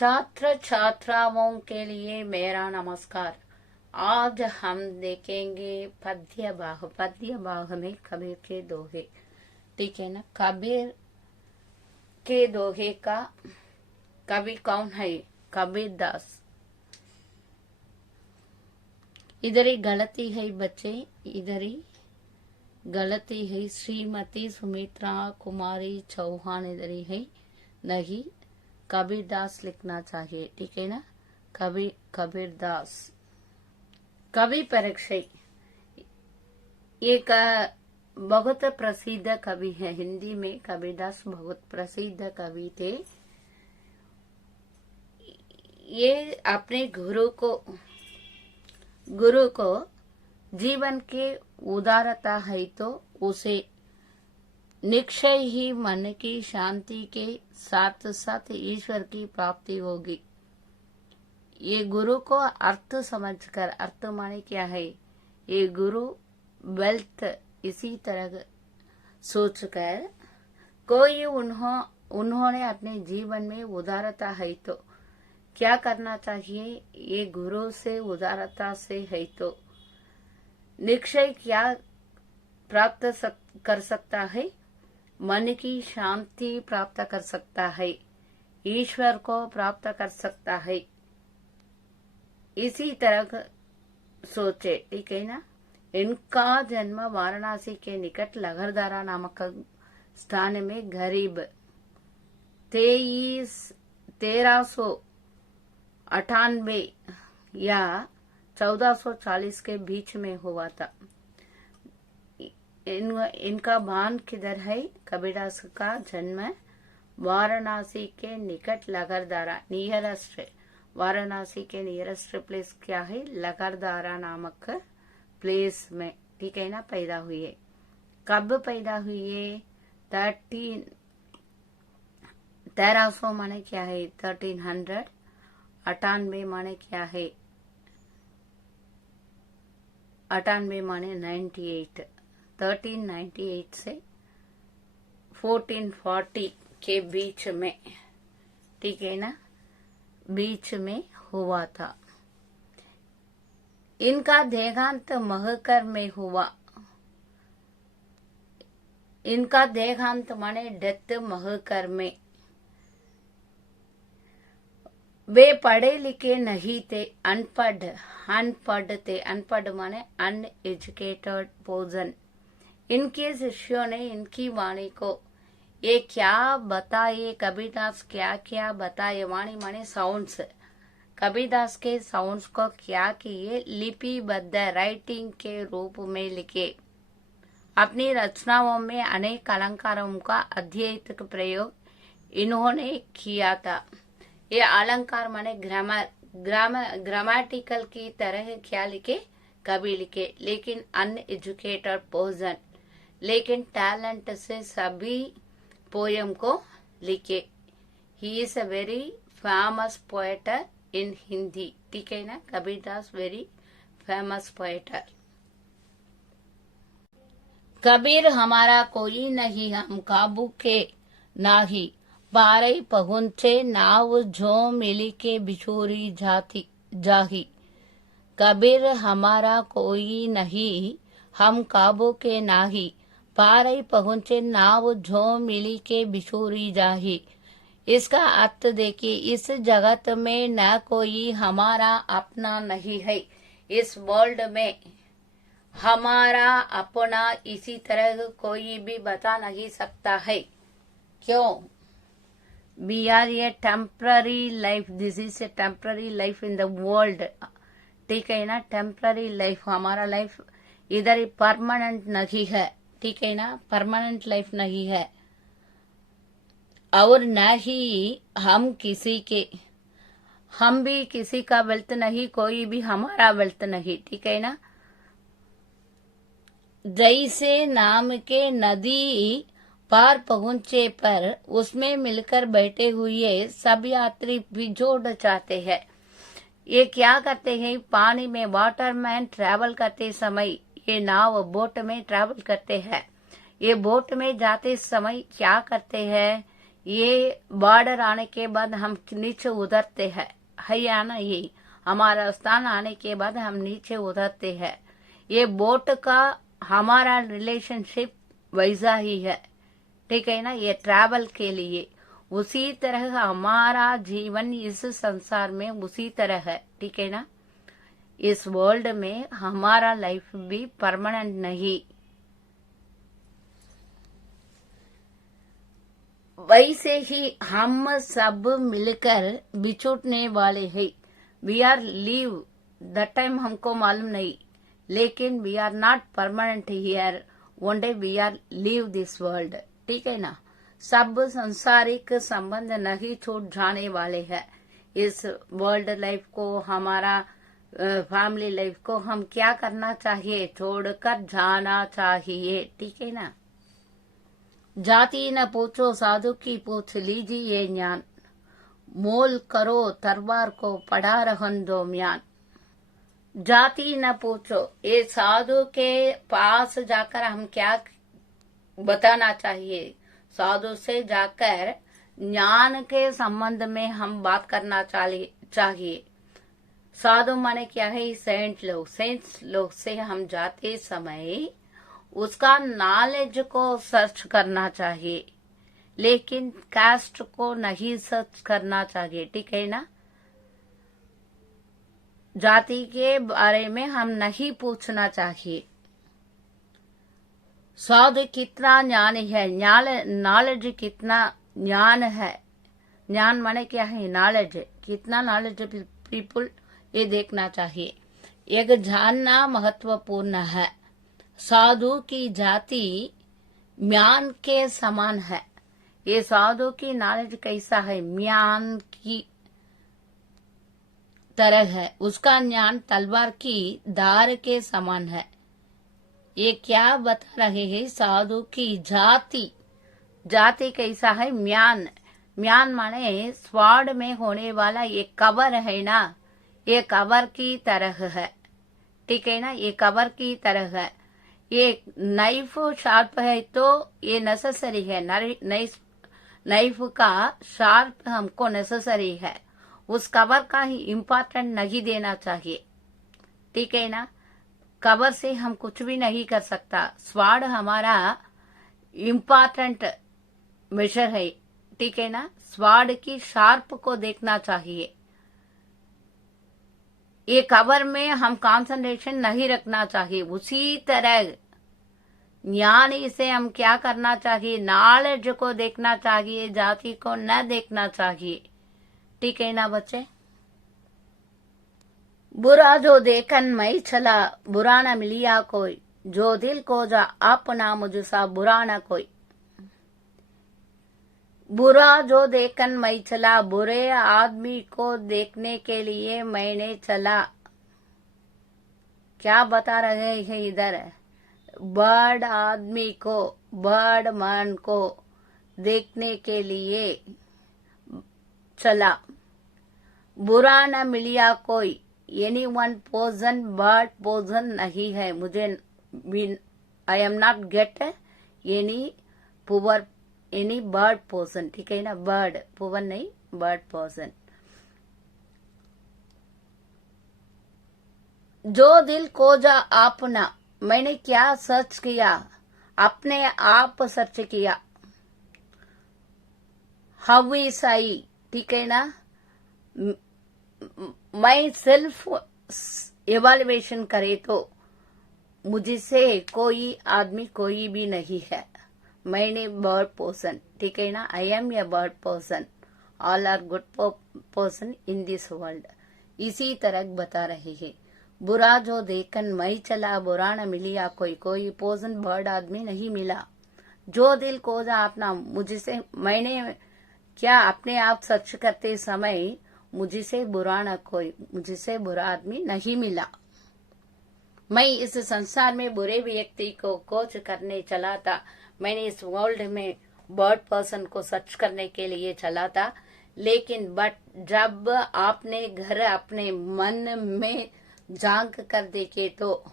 छात्र छात्राओं के लिए मेरा नमस्कार। आज हम देखेंगे पद्य भाग में कबीर के दोहे। ठीक है ना। कबीर के दोहे का कवि कौन है? कबीर दास। इधर ही गलती है बच्चे, इधर ही गलती है। श्रीमती सुमित्रा कुमारी चौहान इधर ही है, नहीं कबीर दास लिखना चाहिए। ठीक है ना। कबीर दास। कवि परीक्षा एक बहुत प्रसिद्ध कवि है हिंदी में। कबीर दास बहुत प्रसिद्ध कवि थे। ये अपने गुरु को जीवन के उदारता है तो उसे निश्चय ही मन की शांति के साथ साथ ईश्वर की प्राप्ति होगी। ये गुरु को अर्थ समझकर, अर्थ माने क्या है? ये गुरु वेल्थ इसी तरह सोचकर कोई उन्होंने अपने जीवन में उदारता है तो क्या करना चाहिए? ये गुरु से उदारता से है तो निश्चय क्या प्राप्त कर सकता है? मन की शांति प्राप्त कर सकता है, ईश्वर को प्राप्त कर सकता है। इसी तरह सोचे। ठीक है ना। इनका जन्म वाराणसी के निकट लहरदारा नामक स्थान में करीब 1398 या 1440 के बीच में हुआ था। इनका भान किधर है? कबीरदास का जन्म वाराणसी के निकट लहरदारा, नियरेस्ट, वाराणसी के नियरेस्ट प्लेस क्या है? लहरदारा नामक प्लेस में। ठीक है ना। पैदा हुई है। कब पैदा हुई है? 1300 माने क्या है? 1300। 98 माने क्या है? 98 माने 98। 1398 से 1440 के बीच में। ठीक है ना। बीच में हुआ था। इनका देहांत महकर में हुआ। इनका देहांत माने डेथ महकर में। वे पढ़े लिखे नहीं थे, अनपढ़ थे। अनपढ़ माने अनएजुकेटेड पर्सन। इनके शिष्यों ने इनकी वाणी को ये क्या बताए? कबीरदास क्या क्या बताए? वाणी माने साउंड्स। कबीरदास के साउंड्स को क्या किए? लिपिबद्ध राइटिंग के रूप में लिखे। अपनी रचनाओं में अनेक अलंकारों का अद्वैत प्रयोग इन्होंने किया था। ये अलंकार माने ग्रामेटिकल की तरह क्या लिखे? कवि लिखे, लेकिन अनएजुकेटेड पर्सन, लेकिन टैलेंट से सभी पोयम को लिखे। He is a very famous poet in Hindi. ठीक है ना। Kabirdas very famous poet. Kabir हमारा कोई नहीं, हम काबू के नाही, पारई पहुंचे नाव जो मिली के बिछोरी जाही। कबीर हमारा कोई नहीं, हम काबू के नाही, पारई पहुंचे नाव जो मिली के बिछोरी जाही। इसका अर्थ देखिए, इस जगत में न कोई हमारा अपना नहीं है। इस वर्ल्ड में हमारा अपना इसी तरह कोई भी बता नहीं सकता है। क्यों? We are a temporary life. This is a temporary life in the world. ठीक है ना। टेम्पररी लाइफ, हमारा लाइफ इधर परमानेंट नहीं है। ठीक है ना। परमानेंट लाइफ नहीं है। और न ही हम भी किसी का वेल्थ नहीं, कोई भी हमारा वेल्थ नहीं। ठीक है ना। जैसे नाम के नदी पार पहुंचे पर उसमें मिलकर बैठे हुए सब यात्री बिछोड़ जाते हैं। ये क्या करते हैं? पानी में वाटर में ट्रैवल करते समय ये नाव बोट में ट्रैवल करते हैं। ये बोट में जाते समय क्या करते हैं? ये बॉर्डर आने के बाद हम नीचे उतरते हैं, है या ना? ये हमारा स्थान आने के बाद हम नीचे उतरते हैं। ये बोट का हमारा रिलेशनशिप वैसा ही है, ठीक है ना? ये ट्रैवल के लिए उसी तरह हमारा जीवन इस संसार में उसी तरह है, ठीक है ना? इस वर्ल्ड में हमारा लाइफ भी परमानेंट नहीं। वैसे ही हम सब मिलकर बिछुड़ने वाले हैं। We are leave, that time हमको मालूम नहीं, लेकिन we are not permanent here, one day we are leave this world, ठीक है ना? सब संसारिक संबंध नहीं छूट जाने वाले हैं। इस वर्ल्ड लाइफ को, हमारा फैमिली लाइफ को हम क्या करना चाहिए? छोड़कर जाना चाहिए, ठीक है ना? जाति न पूछो साधु की पूछ लीजिए ज्ञान, मोल करो तलवार को पढ़ा रहन दो म्यान। जाति न पूछो, ये साधु के पास जाकर हम क्या बताना चाहिए? साधु से जाकर ज्ञान के संबंध में हम बात करना चाहिए। साधु माने क्या है? सेंट लोग। सेंट्स लोग से हम जाते समय उसका नॉलेज को सर्च करना चाहिए, लेकिन कास्ट को नहीं सर्च करना चाहिए, ठीक है ना? जाति के बारे में हम नहीं पूछना चाहिए। साधु कितना ज्ञानी है, नॉलेज कितना ज्ञान है। ज्ञान माने क्या है? नॉलेज। कितना नॉलेज पीपुल, ये देखना चाहिए। एक जानना महत्वपूर्ण है। साधु की जाति म्यान के समान है। ये साधु की नॉलेज कैसा है? म्यान की तरह है। उसका ज्ञान तलवार की धार के समान है। ये क्या बता रहे हैं? साधु की जाति कैसा है? म्यान। म्यान माने स्वाड में होने वाला ये कवर है ना, ये कवर की तरह है, ठीक है ना? ये कवर की तरह है। ये नाइफ शार्प है तो ये नेसेसरी है। नाइफ का शार्प हमको नेसेसरी है। उस कवर का ही इम्पोर्टेंट नहीं देना चाहिए, ठीक है ना? कवर से हम कुछ भी नहीं कर सकता। स्वाड हमारा इम्पोर्टेंट मेजर है, ठीक है ना? स्वाड की शार्प को देखना चाहिए। ये कवर में हम कंसंट्रेशन नहीं रखना चाहिए। उसी तरह ज्ञान से हम क्या करना चाहिए? नॉलेज को देखना चाहिए, जाति को न देखना चाहिए, ठीक है ना बच्चे? बुरा जो देखन मैं चला, बुरा न मिलिया कोई, जो दिल को जा अपना मुझसा बुरा न कोई। बुरा जो देखन मैं चला, बुरे आदमी को देखने के लिए मैंने चला। क्या बता रहे हैं इधर? बर्ड आदमी को, बर्ड मन को देखने के लिए चला। बुरा न मिलिया कोई, any one person, bird person नहीं है मुझे। I am not get any poor, any bird person, ठीक है ना? बर्ड पुअर नहीं, बर्ड पर्सन। जो दिल को जा अपना, मैंने क्या सर्च किया? अपने आप सर्च किया। हाउ इज आई, ठीक है ना? मैं सेल्फ एवेल्युएशन करे तो मुझसे कोई आदमी कोई भी नहीं है। मैंने बर्ड पर्सन, ठीक है ना? I am a bird person, all are good person in this world. इसी तरह बता रहे हैं। बुरा जो देखन मैं चला, बुरा न मिलिया कोई पर्सन, बर्ड आदमी नहीं मिला। जो दिल को जा अपना, मुझसे मैंने क्या अपने आप सर्च करते समय मुझसे बुरा न कोई, मुझसे बुरा आदमी नहीं मिला। मैं इस संसार में बुरे व्यक्ति को खोज करने चला था। मैंने इस वर्ल्ड में बर्ड पर्सन को सर्च करने के लिए चला था, लेकिन बट जब आपने घर अपने मन में झांक कर देखे तो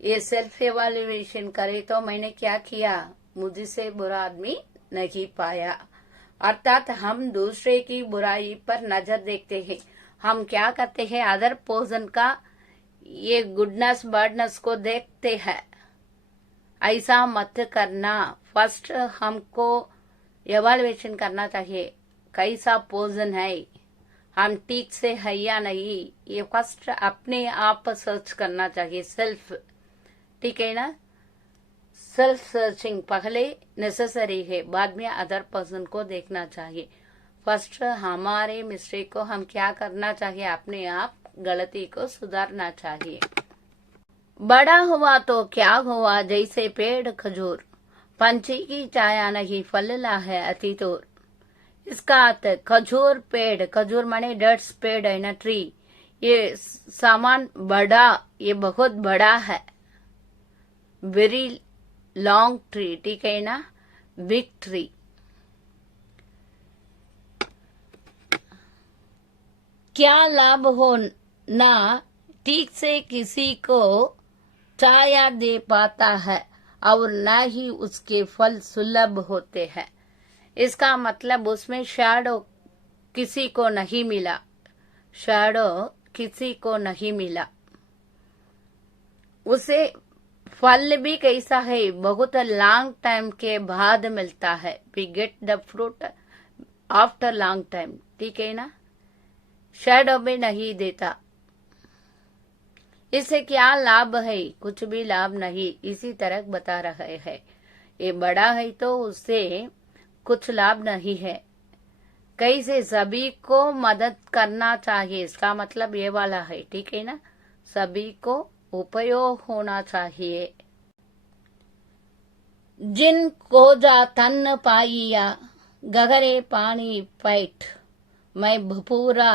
ये सेल्फ एवेल्युएशन करे तो मैंने क्या किया? मुझसे बुरा आदमी नहीं पाया। अर्थात हम दूसरे की बुराई पर नजर देखते हैं, हम क्या करते हैं, अदर पर्सन का ये गुडनेस बैडनेस को देखते हैं। ऐसा मत करना। फर्स्ट हमको एवेल्युएशन करना चाहिए, कैसा पर्सन है, हम ठीक से है या नहीं, ये फर्स्ट अपने आप सर्च करना चाहिए, सेल्फ। ठीक है ना, सेल्फ सर्चिंग पहले नेसेसरी है, बाद में अदर पर्सन को देखना चाहिए। फर्स्ट हमारे मिस्टेक को हम क्या करना चाहिए, अपने आप गलती को सुधारना चाहिए। बड़ा हुआ तो क्या हुआ, जैसे पेड़ खजूर, पंछी की छाया नहीं, फलला है अति दूर। इसका अर्थ खजूर पेड़, खजूर माने डेट्स पेड़ है ना, ट्री, ये सामान बड़ा, ये बहुत बड़ा है, वेरी लॉन्ग ट्री। ठीक है ना, बिग ट्री। क्या लाभ हो ना ठीक से किसी को छाया दे पाता है और न ही उसके फल सुलभ होते हैं। इसका मतलब उसमें शैडो किसी को नहीं मिला, शैडो किसी को नहीं मिला, उसे फल भी कैसा है, बहुत लॉन्ग टाइम के बाद मिलता है। We get the fruit after long time. ठीक है ना, शैडो भी नहीं देता। इससे क्या लाभ है, कुछ भी लाभ नहीं। इसी तरह बता रहे हैं, ये बड़ा है तो उससे कुछ लाभ नहीं है। कैसे, सभी को मदद करना चाहिए, इसका मतलब ये वाला है। ठीक है ना, सभी को उपयोग होना चाहिए। जिन को जा तन पाइया, गहरे पानी पैठ, मैं भपूरा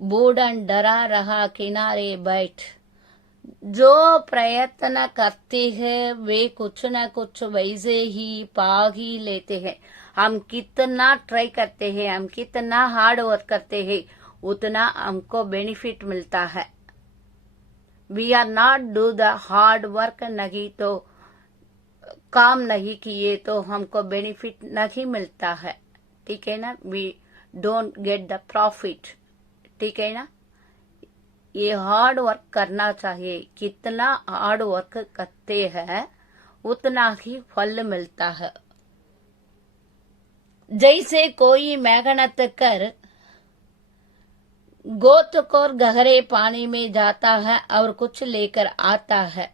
बूढ़न डरा रहा किनारे बैठ। जो प्रयत्न करते हैं वे कुछ न कुछ वैसे ही पा ही लेते हैं। हम कितना ट्राई करते हैं, हम कितना हार्ड वर्क करते हैं, उतना हमको बेनिफिट मिलता है। We are not do the hard work, नहीं तो काम नहीं किए तो हमको बेनिफिट नहीं मिलता है। ठीक है ना, we don't get the profit. ठीक है ना, ये हार्ड वर्क करना चाहिए। कितना हार्ड वर्क करते हैं उतना ही फल मिलता है। जैसे कोई मेहनत कर गोतखोर गहरे पानी में जाता है और कुछ लेकर आता है।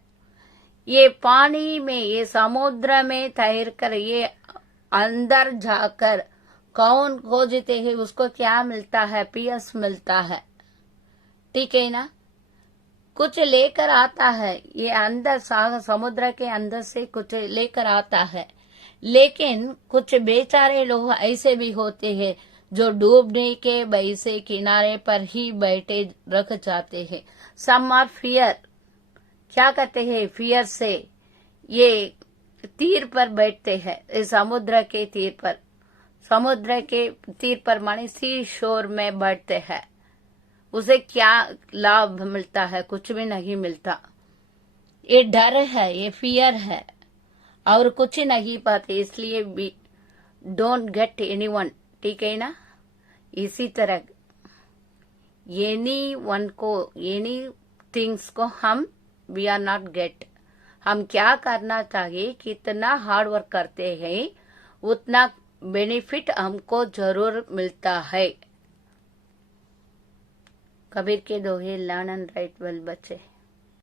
ये पानी में, ये समुद्र में तैर कर, ये अंदर जाकर कौन खोजते हैं, उसको क्या मिलता है, पियस मिलता है। ठीक है ना, कुछ लेकर आता है, ये अंदर समुद्र के अंदर से कुछ लेकर आता है। लेकिन कुछ बेचारे लोग ऐसे भी होते हैं जो डूबने के भय से किनारे पर ही बैठे रख जाते हैं। सम आर फियर, क्या करते हैं, फियर से ये तीर पर बैठते हैं, समुद्र के तीर पर, समुद्र के तीर पर माने सी शोर में बैठते हैं। उसे क्या लाभ मिलता है, कुछ भी नहीं मिलता। ये डर है, ये फियर है और कुछ नहीं पाते, इसलिए भी डोंट गेट एनीवन। ठीक है ना, इसी तरह एनी वन को, एनी थिंग्स को हम वी आर नॉट गेट। हम क्या करना चाहिए, कितना हार्ड वर्क करते हैं उतना बेनिफिट हमको जरूर मिलता है। कबीर के दोहे लर्न एंड राइट वेल बच्चे।